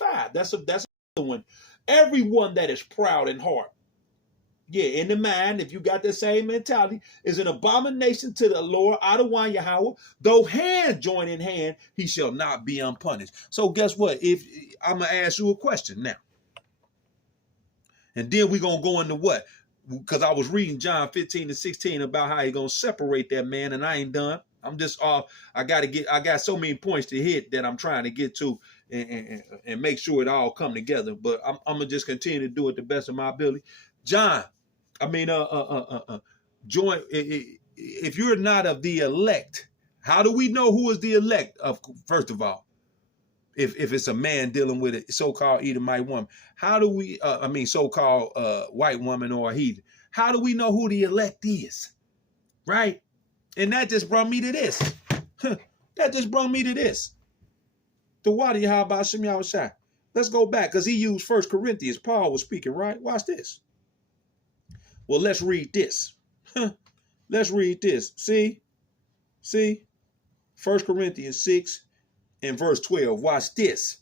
PT5. That's another one. Everyone that is proud in heart, yeah, in the mind, if you got the same mentality, is an abomination to the Lord, Adawan Yahweh. Though hand join in hand, he shall not be unpunished. So guess what? If I'm gonna ask you a question now, and then we're gonna go into what? Because I was reading John 15 and 16 about how he's gonna separate that man, and I ain't done. I'm just I got so many points to hit that I'm trying to get to and make sure it all come together. But I'm gonna just continue to do it the best of my ability. John, I mean, join. If you're not of the elect, how do we know who is the elect? First of all, if it's a man dealing with a so-called Edomite woman, how do we? So-called white woman or a heathen. How do we know who the elect is? Right? And that just brought me to this. That just brought me to this. The water, how about Shem Yahushua? Let's go back because he used 1 Corinthians. Paul was speaking, right? Watch this. Well, let's read this. Let's read this. See? 1 Corinthians 6 and verse 12. Watch this.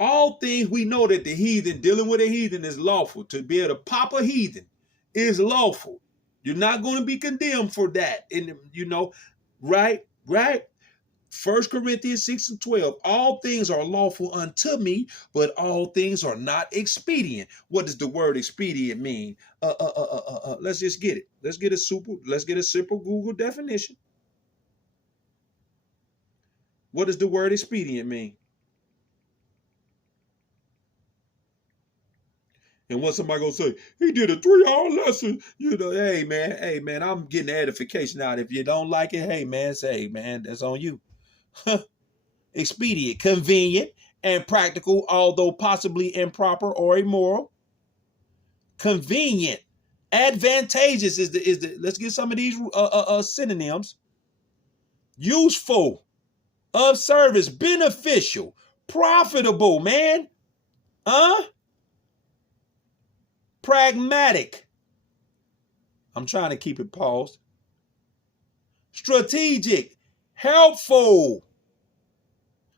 All things we know that the heathen, dealing with a heathen is lawful. To be able to pop a heathen is lawful. You're not going to be condemned for that. And right? 1 Corinthians 6 and 12. All things are lawful unto me, but all things are not expedient. What does the word expedient mean? Let's just get it. Let's get a simple Google definition. What does the word expedient mean? And what somebody gonna say, he did a 3-hour lesson. Hey man, I'm getting the edification out. If you don't like it, hey man, say, man, that's on you. Expedient, convenient, and practical, although possibly improper or immoral. Convenient, advantageous is the. Let's get some of these synonyms. Useful, of service, beneficial, profitable, man. Pragmatic. I'm trying to keep it paused. Strategic, helpful.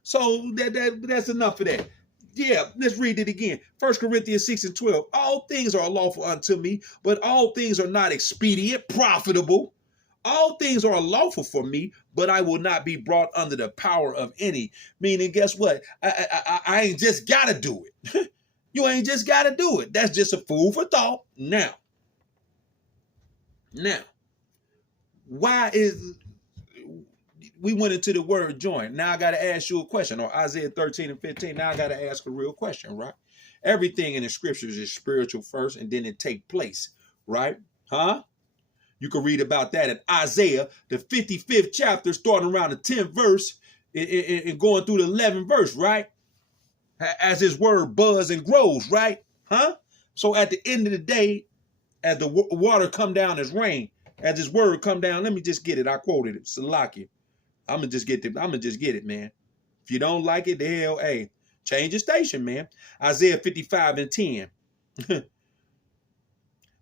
So that's enough of that. Yeah, let's read it again. 1 Corinthians 6 and 12. All things are lawful unto me, but all things are not expedient, profitable. All things are lawful for me, but I will not be brought under the power of any. Meaning, guess what? I ain't just got to do it. You ain't just got to do it. That's just a food for thought. Now, why is we went into the word join? Now I got to ask you a question. Or Isaiah 13 and 15. Now I got to ask a real question, right? Everything in the scriptures is spiritual first, and then it take place, right? You can read about that in Isaiah, the 55th chapter, starting around the 10th verse and going through the 11th verse, right? As his word buds and grows, right? So at the end of the day, as the water come down as rain, as his word come down, let me just get it. I quoted it. Salaki. I'm gonna just get it, man. If you don't like it, the hell, hey, change the station, man. Isaiah 55 and 10.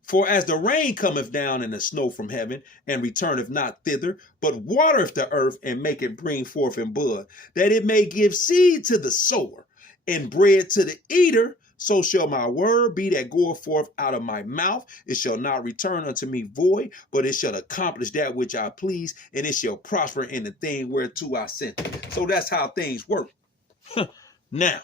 For as the rain cometh down and the snow from heaven, and returneth not thither, but watereth the earth, and maketh bring forth and bud, that it may give seed to the sower, and bread to the eater, so shall my word be that goeth forth out of my mouth. It shall not return unto me void, but it shall accomplish that which I please, and it shall prosper in the thing whereto I sent it. So that's how things work. Now,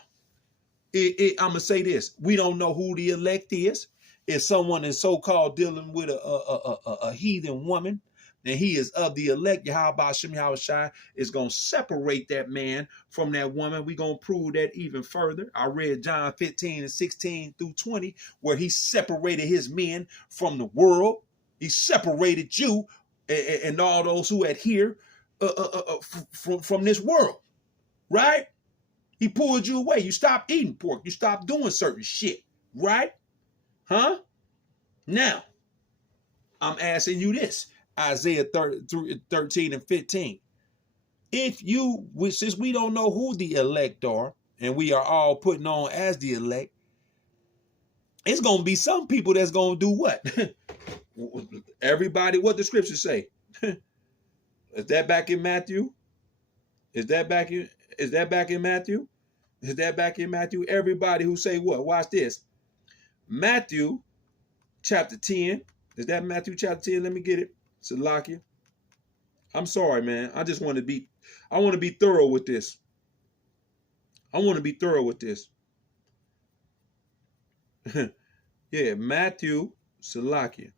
I'm going to say this. We don't know who the elect is. If someone is so-called dealing with a heathen woman, and he is of the elect, Yahweh Shem Yahushai is going to separate that man from that woman. We're going to prove that even further. I read John 15 and 16 through 20, where he separated his men from the world. He separated you and all those who adhere from this world, right? He pulled you away. You stopped eating pork. You stopped doing certain shit, right? Now, I'm asking you this. Isaiah 13 and 15. Since we don't know who the elect are, and we are all putting on as the elect, it's going to be some people that's going to do what? Everybody, what the scriptures say. Is that back in Matthew? Is that back in Matthew? Is that back in Matthew? Everybody who say what? Watch this. Matthew chapter 10. Is that Matthew chapter 10? Let me get it. Salakia. I'm sorry, man. I want to be thorough with this. I want to be thorough with this. Yeah, Matthew Salakia.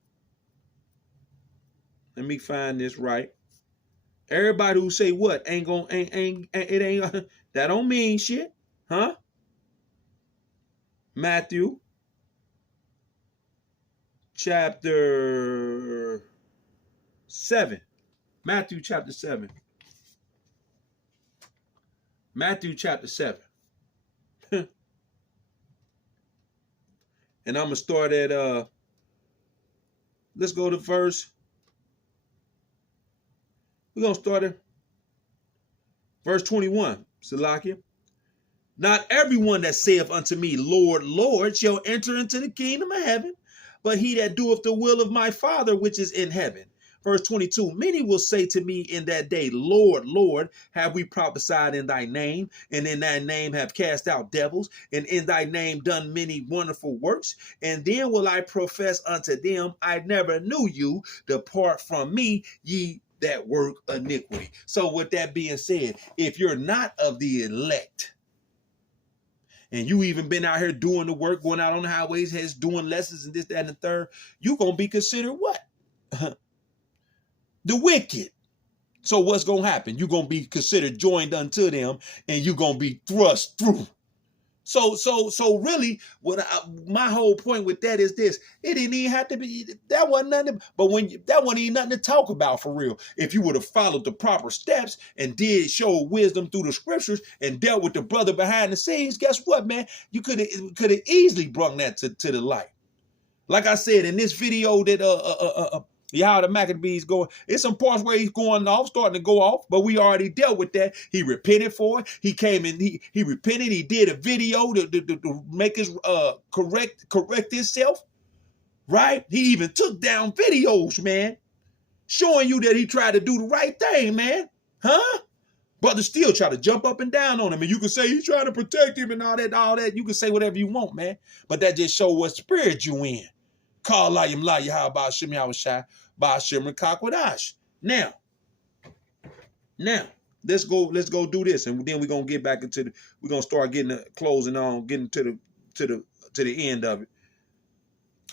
Let me find this right. Everybody who say what ain't that don't mean shit. Huh? Matthew chapter 7. Matthew chapter 7. Matthew chapter 7. And I'm going to start at, let's go to verse. We're going to start at verse 21. Salakia. Not everyone that saith unto me, Lord, Lord, shall enter into the kingdom of heaven, but he that doeth the will of my Father which is in heaven. Verse 22, many will say to me in that day, Lord, Lord, have we prophesied in thy name, and in thy name have cast out devils, and in thy name done many wonderful works? And then will I profess unto them, I never knew you, depart from me, ye that work iniquity. So with that being said, if you're not of the elect, and you even been out here doing the work, going out on the highways, heads, doing lessons and this, that, and the third, you going to be considered what? The wicked. So what's going to happen? You're going to be considered joined unto them, and you're going to be thrust through. So really, my whole point with that is this: it didn't even have to be, that wasn't nothing. But that wasn't even nothing to talk about for real. If you would have followed the proper steps and did show wisdom through the scriptures and dealt with the brother behind the scenes, guess what, man? You could have easily brought that to the light. Like I said in this video that Yahweh the Maccabees going, it's some parts where he's going off, starting to go off, but we already dealt with that. He repented for it. He came and he repented. He did a video to make his correct himself, right? He even took down videos, man, showing you that he tried to do the right thing, man. Huh? Brothers still try to jump up and down on him, and you can say he's trying to protect him and all that. You can say whatever you want, man, but that just shows what spirit you in. Call Layim La Yahweh Ba'Shem Yahushai Ba'Shem Rekakwadash. Now, let's go do this, and then we're gonna get back into we're gonna start getting closing on, getting to the end of it.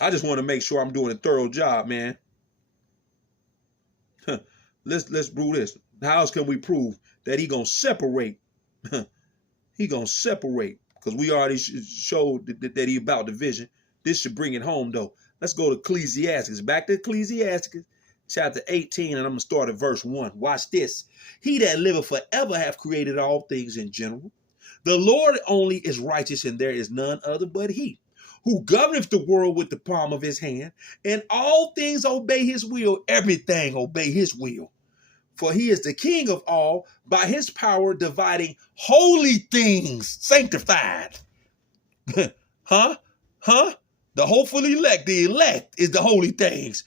I just want to make sure I'm doing a thorough job, man. Let's prove this. How else can we prove that he gonna separate? He gonna separate, because we already showed that he about division. This should bring it home, though. Let's go to Ecclesiastes. Back to Ecclesiastes, chapter 18, and I'm going to start at verse 1. Watch this. He that liveth forever hath created all things in general. The Lord only is righteous, and there is none other but he, who governeth the world with the palm of his hand, and all things obey his will. Everything obey his will. For he is the king of all, by his power dividing holy things, sanctified. Huh? The hopefully elect, the elect is the holy things.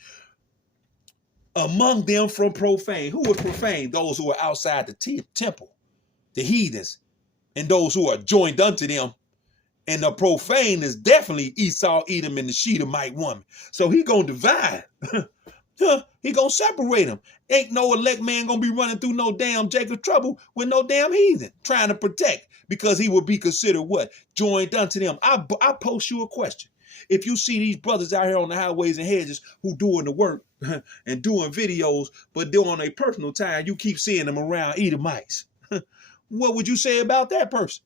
Among them from profane. Who are profane? Those who are outside the temple, the heathens, and those who are joined unto them. And the profane is definitely Esau, Edom, and the Shedemite woman. So he gonna divide. He gonna separate them. Ain't no elect man gonna be running through no damn Jacob trouble with no damn heathen trying to protect, because he will be considered what? Joined unto them. I post you a question. If you see these brothers out here on the highways and hedges who doing the work and doing videos, but doing their personal time, you keep seeing them around Edomites. What would you say about that person?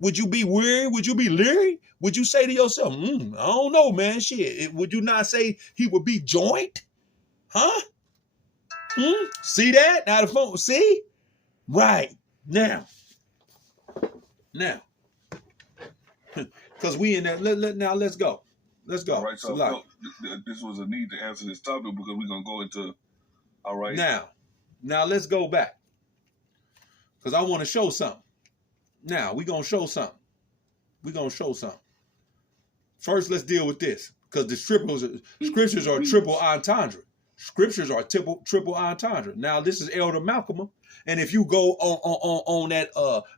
Would you be weary? Would you be leery? Would you say to yourself, I don't know, man, shit. Would you not say he would be joined? Huh? See that? Now the phone, see? Right. Now. Because we in there. Now let's go. Let's go. All right, so this was a need to answer this topic, because we're going to go into, all right. Now let's go back, because I want to show something. Now, we're going to show something. First, let's deal with this, because the scriptures are triple entendre. Scriptures are triple entendre. Now this is Elder Malcolm, and if you go on that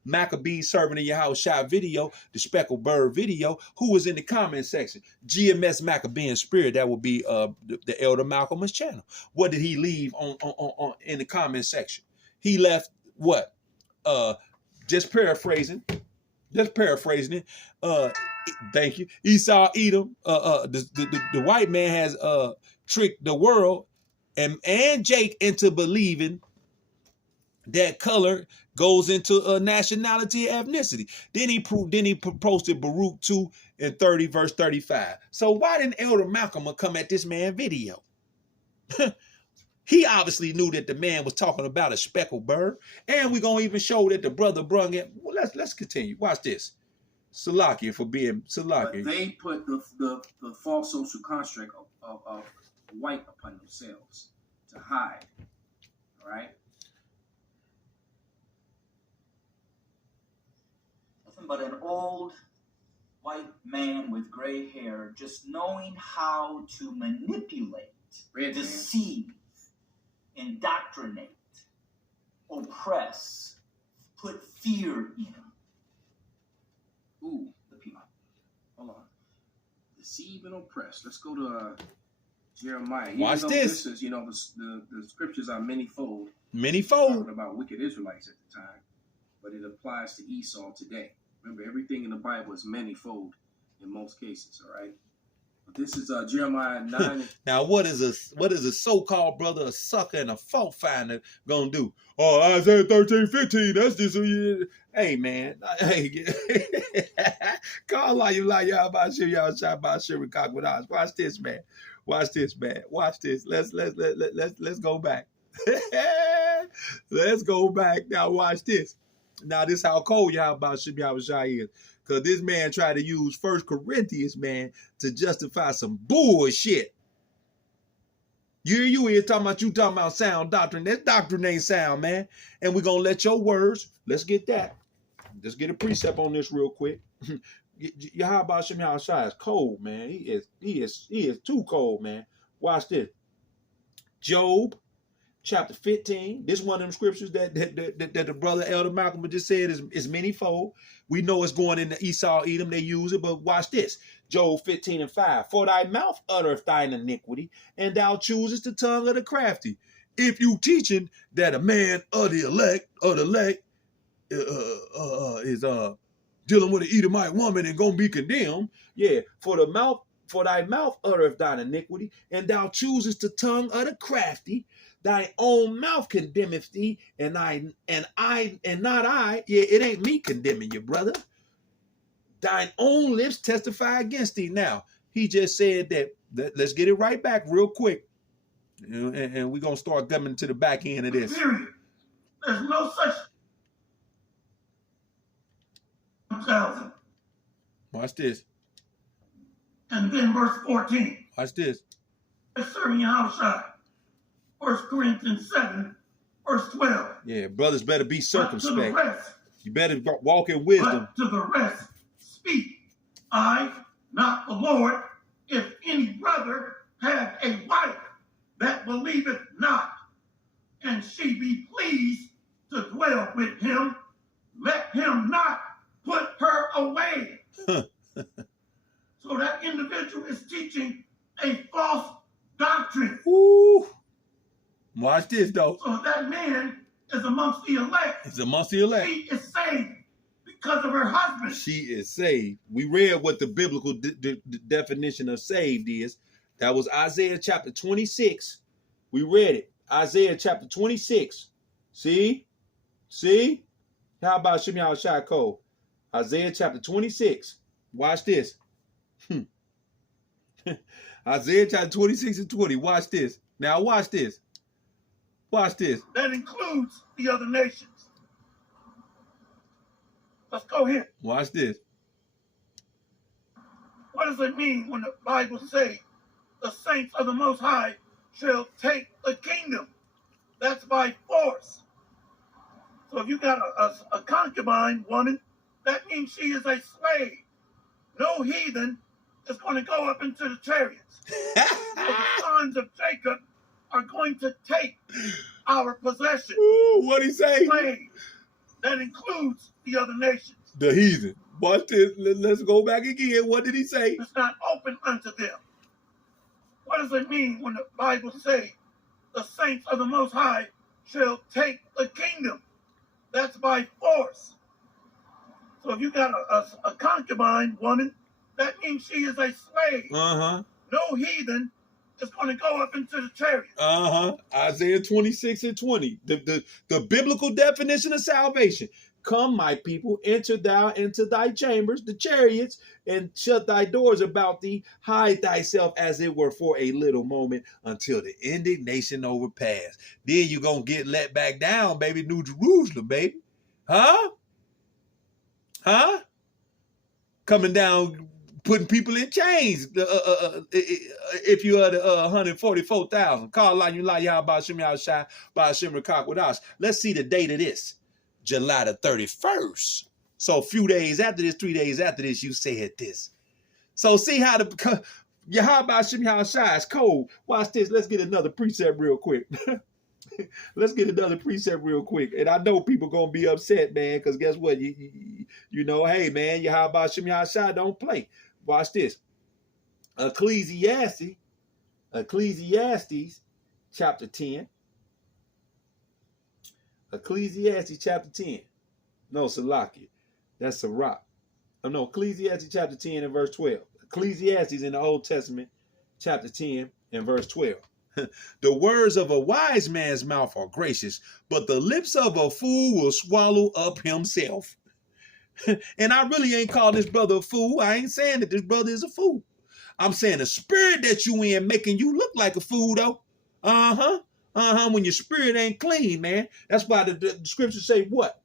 Maccabee serving in your house shot video, the speckled bird video, who was in the comment section? GMS Maccabean Spirit. That would be the Elder Malcolm's channel. What did he leave on in the comment section? He left what? Just paraphrasing it. Thank you. Esau Edom. The white man has tricked the world and Jake into believing that color goes into nationality and ethnicity. Then he posted Baruch 2 and 30 verse 35. So why didn't Elder Malcolm come at this man video? He obviously knew that the man was talking about a speckled bird, and we're gonna even show that the brother brung it. Well, let's continue. Watch this. Salakia for being Salakia. But they put the false social construct of white upon themselves to hide. All right. Nothing but an old white man with gray hair, just knowing how to manipulate, deceive, indoctrinate, oppress, put fear in the people. Hold on. Deceive and oppress. Let's go to Jeremiah. Watch this. This is, the scriptures are many-fold. Many-fold. Talking about wicked Israelites at the time, but it applies to Esau today. Remember, everything in the Bible is many-fold in most cases. All right. But this is Jeremiah 9. Now, what is a so-called brother, a sucker, and a fault finder gonna do? Oh, Isaiah 13:15. That's just hey man. Hey, call like you y'all about shit, y'all shot about shit with cock with eyes. Watch this, man. Watch this. Let's go back. Let's go back. Now watch this. Now this how cold y'all about shit y'all is. Because this man tried to use 1 Corinthians, man, to justify some bullshit. You here talking about sound doctrine. That doctrine ain't sound, man. And we're going to let your words, let's get that. Let's get a precept on this real quick. Yahweh Shem Yahushua is cold, man. He is too cold, man. Watch this. Job chapter 15. This is one of them scriptures that the brother Elder Malcolm just said is manyfold. We know it's going into Esau, Edom. They use it, but watch this. Job 15 and 5. For thy mouth uttereth thine iniquity, and thou choosest the tongue of the crafty. If you teaching that a man of the elect is dealing with an Edomite woman and gonna be condemned, yeah. For thy mouth uttereth thine iniquity, and thou choosest the tongue of the crafty. Thy own mouth condemneth thee, and not I. Yeah, it ain't me condemning you, brother. Thine own lips testify against thee. Now, he just said that let's get it right back real quick. And we're going to start coming to the back end of this. Period. There's no such thousand. Watch this. And then verse 14. Watch this. Serving Yahushua. 1 Corinthians 7, verse 12. Yeah, brothers better be circumspect. But to the rest, you better walk in wisdom. But to the rest, speak. I, not the Lord, if any brother have a wife that believeth not, and she be pleased to dwell with him, let him not put her away. So that individual is teaching a false doctrine. Ooh. Watch this, though. So that man is amongst the elect. He's amongst the elect. She is saved because of her husband. She is saved. We read what the biblical definition of saved is. That was Isaiah chapter 26. We read it. Isaiah chapter 26. See? How about Shem Yahushua Cole? Isaiah chapter 26. Watch this. Isaiah chapter 26 and 20. Watch this. Now watch this. Watch this. That includes the other nations. Let's go here. Watch this. What does it mean when the Bible says the saints of the Most High shall take the kingdom? That's by force. So if you got a concubine woman, that means she is a slave. No heathen is going to go up into the chariots. So the sons of Jacob are going to take our possession. Ooh, what'd he say? Slaves. That includes the other nations. The heathen. Watch this. Let's go back again. What did he say? It's not open unto them. What does it mean when the Bible says the saints of the Most High shall take the kingdom? That's by force. So if you got a concubine woman, that means she is a slave. Uh-huh. No heathen is going to go up into the chariot. Uh-huh. Isaiah 26 and 20. The biblical definition of salvation. Come, my people, enter thou into thy chambers, the chariots, and shut thy doors about thee. Hide thyself as it were for a little moment until the indignation overpass. Then you're going to get let back down, baby. New Jerusalem, baby. Huh? Huh? Coming down, putting people in chains. If you are the 144,000. Call like you like y'all about Shimmy Shai, by Shimmer Cock with us. Let's see the date of this. July the 31st. So a few days after this, 3 days after this, you said this. So see how the Yahweh Shimmy Shai is cold. Watch this. Let's get another precept real quick. Let's get another precept real quick. And I know people going to be upset, man, because guess what? You know, hey, man, Yahweh Shimmy Shai don't play. Watch this. Ecclesiastes chapter 10. Ecclesiastes chapter 10. No, Salakia. That's Sirach. Oh, no, Ecclesiastes chapter 10 and verse 12. Ecclesiastes in the Old Testament, chapter 10 and verse 12. The words of a wise man's mouth are gracious, but the lips of a fool will swallow up himself. And I really ain't calling this brother a fool. I ain't saying that this brother is a fool. I'm saying the spirit that you in making you look like a fool, though. When your spirit ain't clean, man. That's why the scriptures say what?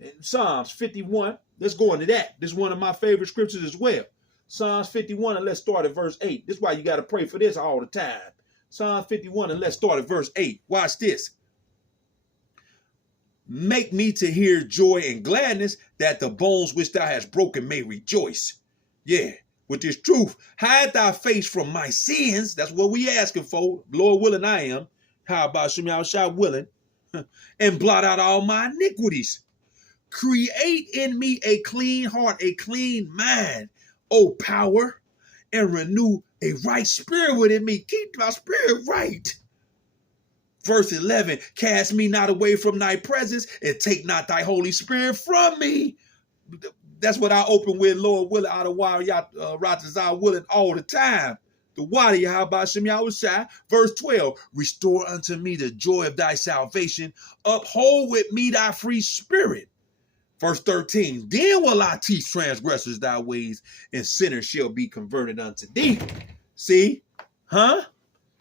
In Psalms 51. Let's go into that. This is one of my favorite scriptures as well. Psalms 51, and let's start at verse 8. This is why you got to pray for this all the time. Psalms 51, and let's start at verse 8. Watch this. Make me to hear joy and gladness, that the bones which thou hast broken may rejoice. Yeah, with this truth, hide thy face from my sins. That's what we asking for. Lord willing, I am. How about Shemyaw Shai willing? And blot out all my iniquities. Create in me a clean heart, a clean mind, O power, and renew a right spirit within me. Keep my spirit right. Verse 11, cast me not away from thy presence, and take not thy Holy Spirit from me. That's what I open with, Lord willing, out of Ratazah willing all the time. The water, Yahweh Shemyaw Shai. Verse 12, restore unto me the joy of thy salvation. Uphold with me thy free spirit. Verse 13, then will I teach transgressors thy ways, and sinners shall be converted unto thee. See? Huh?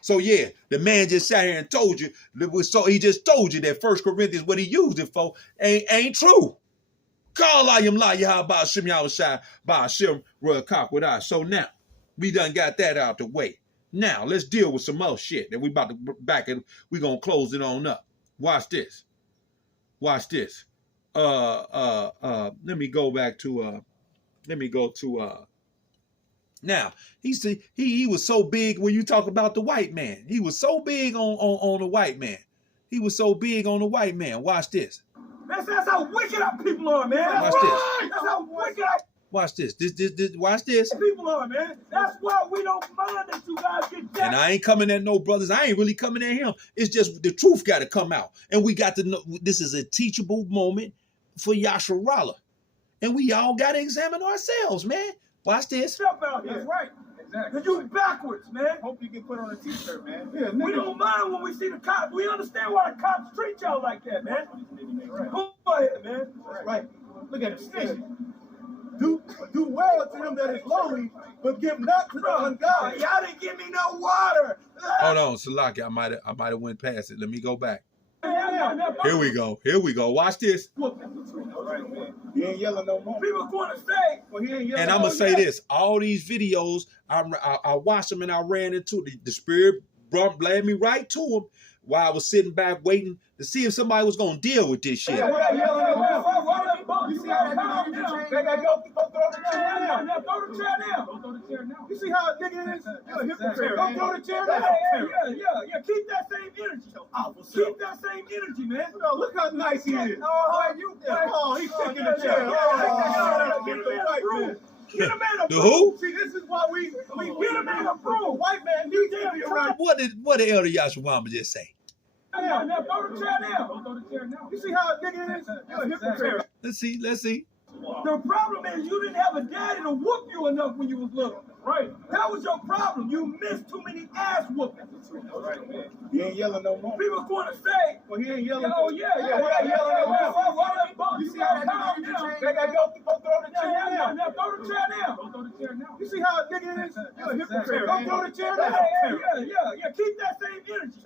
So yeah, the man just sat here and told you, so he just told you that 1 Corinthians, what he used it for, ain't true. Call I am la Yahweh Shemyaw Shai by Shem Ruakak with us. So now, we done got that out the way. Now, let's deal with some more shit that we about to back and we gonna close it on up. Watch this. Watch this. Let me go to now, he was so big when you talk about the white man. He was so big on the white man. He was so big on the white man. Watch this. That's how wicked our people are, man. Watch this. That's how wicked our Watch this. Watch this. people are, man. That's why we don't mind that you guys get jacked. And I ain't coming at no brothers. I ain't really coming at him. It's just the truth got to come out. And we got to know this is a teachable moment for Yasharahla. And we all got to examine ourselves, man. Watch this. Stuff out here. That's right. Exactly. Cause you backwards, man. Hope you get put on a t-shirt, man. We don't mind when we see the cops. We understand why the cops treat y'all like that, man. Go ahead, man. That's right. Look at him. Do well to him that is lowly, but give not to the ungodly. Y'all didn't give me no water. Hold on, Salaki. I might have went past it. Let me go back. Here we go. Watch this. He ain't yelling no more. People going to say, well, he ain't yelling. And I'm gonna say this: all these videos, I watched them and I ran into the spirit led me right to them while I was sitting back waiting to see if somebody was gonna deal with this shit. you see how that they got to go throw the chair down. chair now. You see how a nigga is? You're a hypocrite. Don't throw the chair now. Yeah. Keep that same energy. Keep that same energy, man. No, look how nice he is. Oh, he's taking the chair. Get a man a broom. Who? See, this is why we get a man a broom. White man needs to be around. What did Elder Yasharahla just say? Now throw the chair down. Don't throw the chair now. You see how a nigga is? You're a hypocrite. Let's see. The problem is you didn't have a daddy to whoop you enough when you was little. Right. That was your problem. You missed too many ass whoopings. Right, man. He ain't yelling no more. People going to say, well, he ain't yelling. Oh, yeah. You see how that nigga they got to go throw the chair down. Now throw the chair down. Don't throw the chair now. You see how a nigga is? You're a hypocrite. Don't throw the chair down. Yeah. Keep that same energy.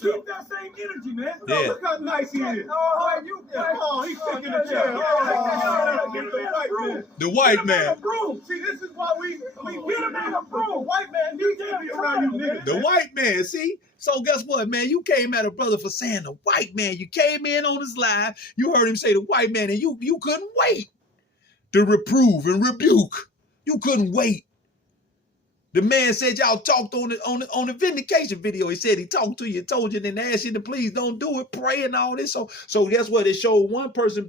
Keep that same energy, man. Yeah. Look how nice he is. Oh, he's taking the chair. The white man. See, this is why we get a man a broom. White man needs to be around you, nigga. The white man, see? So guess what, man? You came at a brother for saying the white man. You came in on his live. You heard him say the white man, and you couldn't wait to reprove and rebuke. You couldn't wait. The man said y'all talked on the vindication video. He said he talked to you, told you, then asked you to please don't do it, pray and all this. So guess what? It showed one person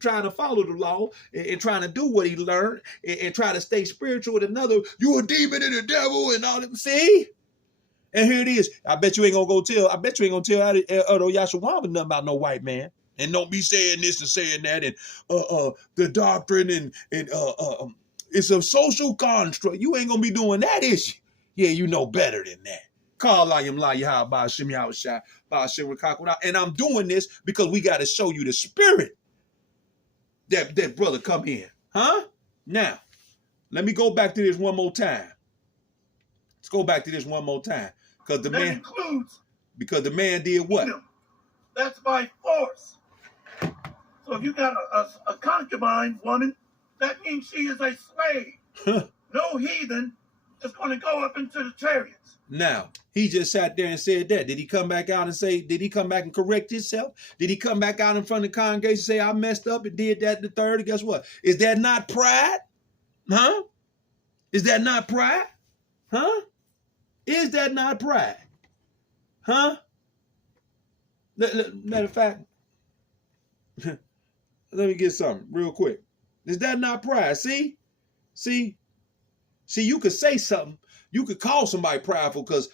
trying to follow the law and trying to do what he learned and try to stay spiritual with another. You a demon and a devil and all that. See? And here it is. I bet you ain't gonna tell Elder Yasharahla nothing about no white man. And don't be saying this and saying that and the doctrine and it's a social construct. You ain't gonna be doing that, is you? Yeah, you know better than that. And I'm doing this because we got to show you the spirit that brother come in. Huh? Now, let me go back to this one more time. Let's go back to this one more time. Because the man did what? That's by force. So if you got a concubine woman, that means she is a slave. No heathen is going to go up into the chariots. Now, he just sat there and said that. Did he come back out and say, did he come back and correct himself? Did he come back out in front of the congregation and say, I messed up and did that the third? And guess what? Is that not pride? Huh? Is that not pride? Huh? Is that not pride? Huh? Matter of fact, let me get something real quick. Is that not pride? See, you could say something. You could call somebody prideful because,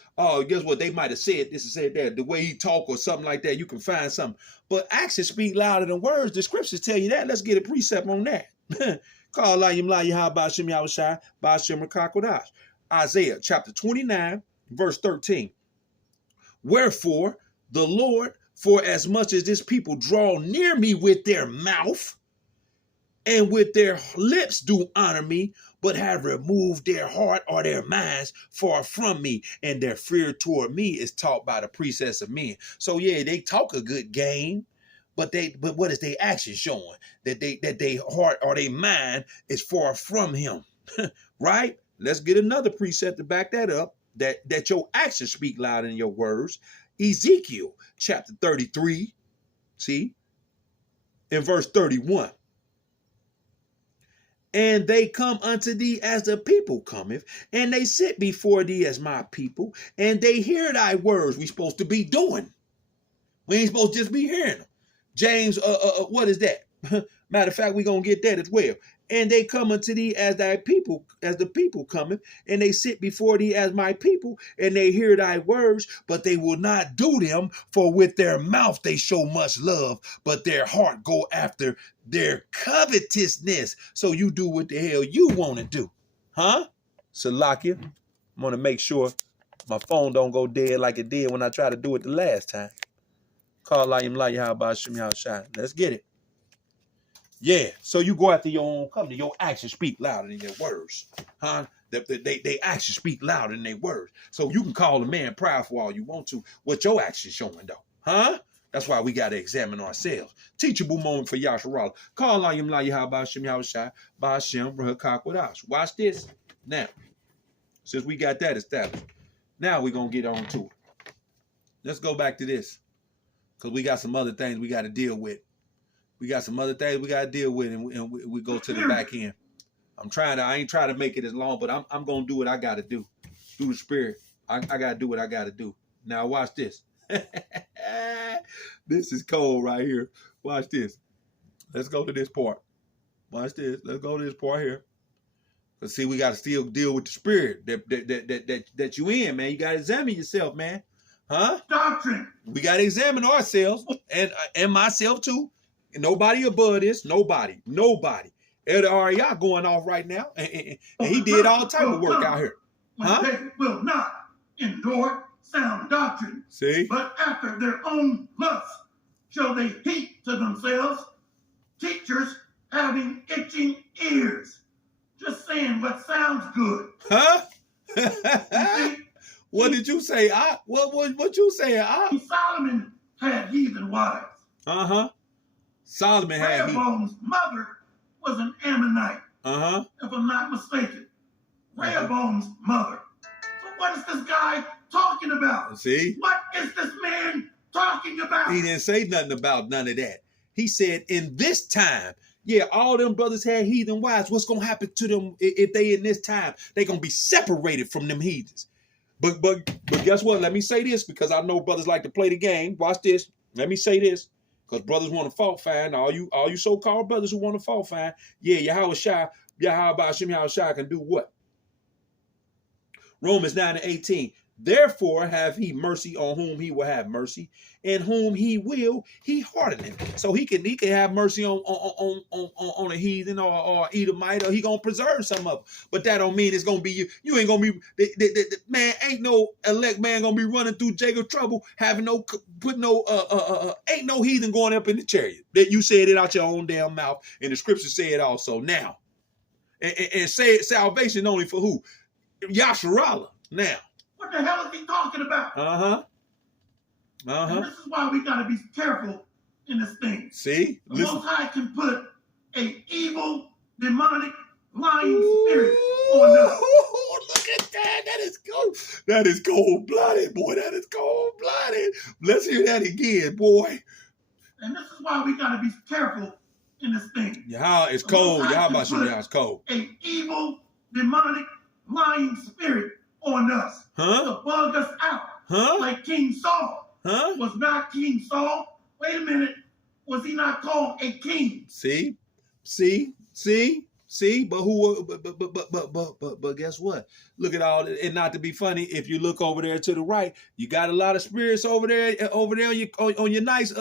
guess what? They might have said this and said that. The way he talk or something like that, you can find something. But actions speak louder than words. The scriptures tell you that. Let's get a precept on that. Isaiah chapter 29, verse 13. Wherefore, the Lord, for as much as this people draw near me with their mouth, and with their lips do honor me, but have removed their heart or their minds far from me, and their fear toward me is taught by the precepts of men. So yeah, they talk a good game, but what is their action showing? That they heart or their mind is far from him. Right? Let's get another precept to back that up. That your actions speak louder than your words. Ezekiel chapter 33, see, in verse 31. And they come unto thee as the people cometh, and they sit before thee as my people, and they hear thy words. We supposed to be doing. We ain't supposed to just be hearing them. James, what is that? Matter of fact, we're going to get that as well. And they come unto thee as thy people, as the people cometh, and they sit before thee as my people, and they hear thy words, but they will not do them, for with their mouth they show much love, but their heart go after their covetousness. So you do what the hell you want to do. Huh? Salakia, I'm going to make sure my phone don't go dead like it did when I tried to do it the last time. Let's get it. Yeah, so you go after your own company. Your actions speak louder than your words. Huh? They actions speak louder than their words. So you can call a man prideful all you want to. What your actions showing though? Huh? That's why we got to examine ourselves. Teachable moment for Yasharahla. Watch this. Now, since we got that established, now we're going to get on to it. Let's go back to this. Because we got some other things we got to deal with. We got some other things we got to deal with, and we go to the back end. I ain't trying to make it as long, but I'm gonna do what I gotta do. Through the Spirit. I gotta do what I gotta do. Now watch this. This is cold right here. Watch this. Let's go to this part. Watch this. Let's go to this part here. Cause see, we gotta still deal with the spirit that you in, man. You gotta examine yourself, man. Huh? Doctrine. We gotta examine ourselves and myself too. And nobody above this. Nobody. Elder Ariah going off right now, and he did all type of work out here. Huh? They will not endure sound doctrine. See? But after their own lust shall they heap to themselves teachers having itching ears. Just saying what sounds good. Huh? What did you say? What you saying? Solomon had heathen wives. Uh-huh. Solomon had Rehoboam's mother was an Ammonite. Uh-huh. If I'm not mistaken. Rehoboam's mother. So what is this guy talking about? See? What is this man talking about? He didn't say nothing about none of that. He said, in this time, yeah, all them brothers had heathen wives. What's going to happen to them if they in this time? They going to be separated from them heathens. But guess what? Let me say this, because I know brothers like to play the game. Watch this. Let me say this, because brothers want to fault find. All you so-called brothers who want to fault find, yeah, Yahweh can do what? Romans 9:18. Therefore have he mercy on whom he will have mercy, and whom he will, he harden him. So he can have mercy on a heathen or Edomite, or he gonna preserve some of them. But that don't mean it's gonna be you. You ain't gonna be man. Ain't no elect man gonna be running through Jacob trouble, having ain't no heathen going up in the chariot. That you said it out your own damn mouth, and the scripture say it also now. And say salvation only for who? Yasharahla. Now. What the hell is he talking about? And this is why we gotta be careful in this thing. See? The Most High can put an evil, demonic, lying spirit on us. Look at that. That is cold. That is cold-blooded, boy. That is cold-blooded. Let's hear that again, boy. And this is why we gotta be careful in this thing. Yeah, it's cold. How about you? It's cold. An evil, demonic, lying spirit on us. To bug us out. Like King Saul. Was not King Saul. Wait a minute. Was he not called a king? See? But guess what? Look at all, and not to be funny, if you look over there to the right, you got a lot of spirits over there on your nice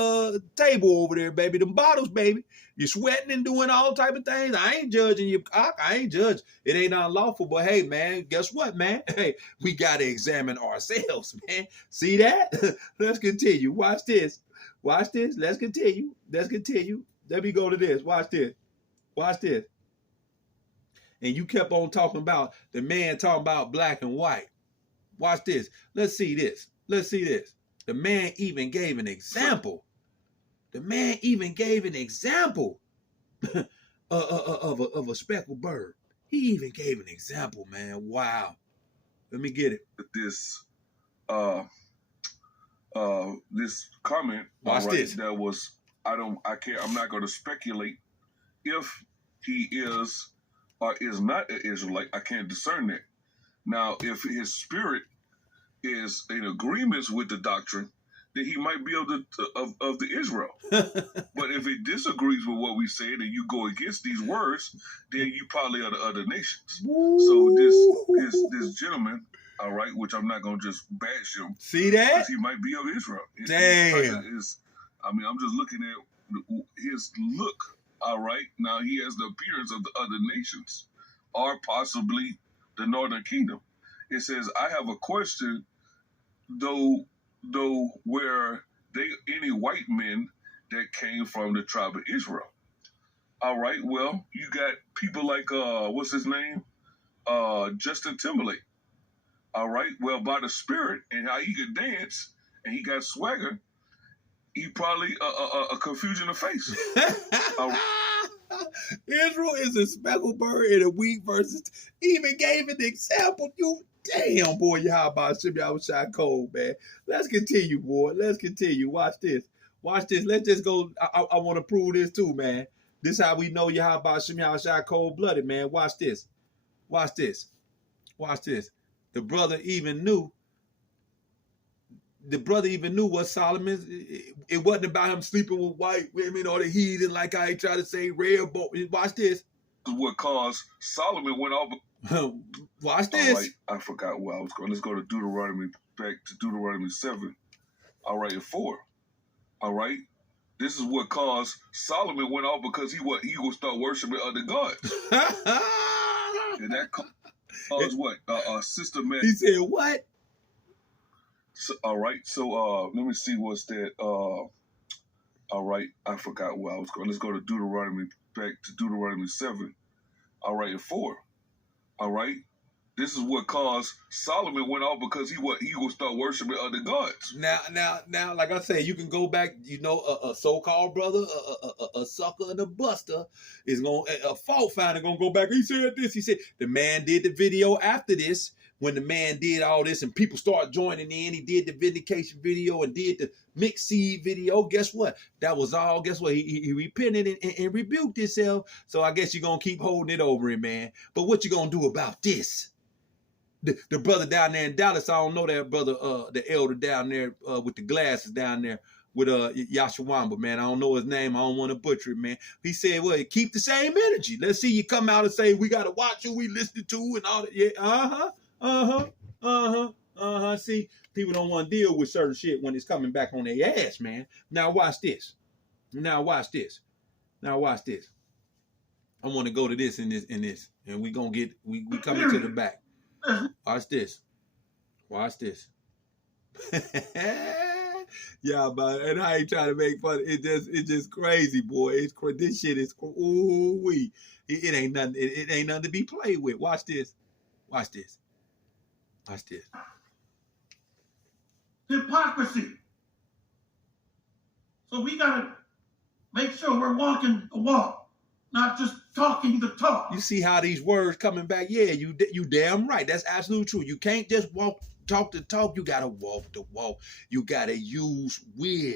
table over there, baby. Them bottles, baby. You're sweating and doing all type of things. I ain't judging you. I ain't judging. It ain't unlawful, but hey, man, guess what, man? Hey, we got to examine ourselves, man. See that? Let's continue. Watch this. Let's continue. Let me go to this. Watch this. And you kept on talking about the man talking about black and white. Watch this. Let's see this. The man even gave an example. Of a speckled bird. He even gave an example, man. Wow. Let me get it. This comment. Watch this. That was, I'm not going to speculate if he is or is not an Israelite. I can't discern that. Now, if his spirit is in agreement with the doctrine, then he might be of the Israel. But if it disagrees with what we said and you go against these words, then you probably are the other nations. So this gentleman, all right, which I'm not gonna just bash him. See that? He might be of Israel. Damn. I'm just looking at his look. All right, now he has the appearance of the other nations, or possibly the Northern Kingdom. It says, "I have a question, though were they any white men that came from the tribe of Israel?" All right, well, you got people like what's his name, Justin Timberlake. All right, well, by the spirit and how he could dance and he got swagger, he probably a confusion of face. Israel is a speckled bird in a weak versus. Even gave an example. You damn boy, how about Shimmy? I was shot cold, man. Let's continue, boy. Let's continue. Watch this. Let's just go. I want to prove this too, man. This how we know Yahweh Hashem Yahushua cold-blooded, man. Watch this. Watch this. Watch this. The brother even knew what Solomon, it wasn't about him sleeping with white women or the heathen, like I try to say, red. Watch this. This is what caused Solomon went off. Watch this. All right, I forgot where I was going. Let's go to Deuteronomy, back to Deuteronomy 7. All right, and 4. All right. This is what caused Solomon went off because he would start worshiping other gods. And that caused what? Sister man. He said what? So, all right. So let me see what's that. All right. I forgot where I was going. Let's go to Deuteronomy, back to Deuteronomy 7. All right, and 4. All right. This is what caused Solomon went off because he would start worshiping other gods. Now, like I said, you can go back. You know, a so-called brother, a sucker and a buster is a fault finder gonna go back. He said this. He said the man did the video after this. When the man did all this and people start joining in, he did the vindication video and did the mixed seed video. Guess what? That was all. Guess what? He repented and rebuked himself. So I guess you're gonna keep holding it over him, man. But what you gonna do about this? The brother down there in Dallas, I don't know that brother, the elder down there with the glasses down there with Yasharahla, man. I don't know his name. I don't want to butcher it, man. He said, well, keep the same energy. Let's see you come out and say, we got to watch who we listening to and all that. Yeah, See, people don't want to deal with certain shit when it's coming back on their ass, man. Now watch this. I want to go to this and this and this. And we coming to the back. Watch this. Yeah, but and I ain't trying to make fun. It's just crazy, boy. This shit is ooh-wee. It ain't nothing. It ain't nothing to be played with. Watch this. Hypocrisy. So we gotta make sure we're walking the walk, not just talking the talk. You see how these words coming back? Yeah, you damn right. That's absolutely true. You can't just talk the talk. You gotta walk the walk. You gotta use wisdom.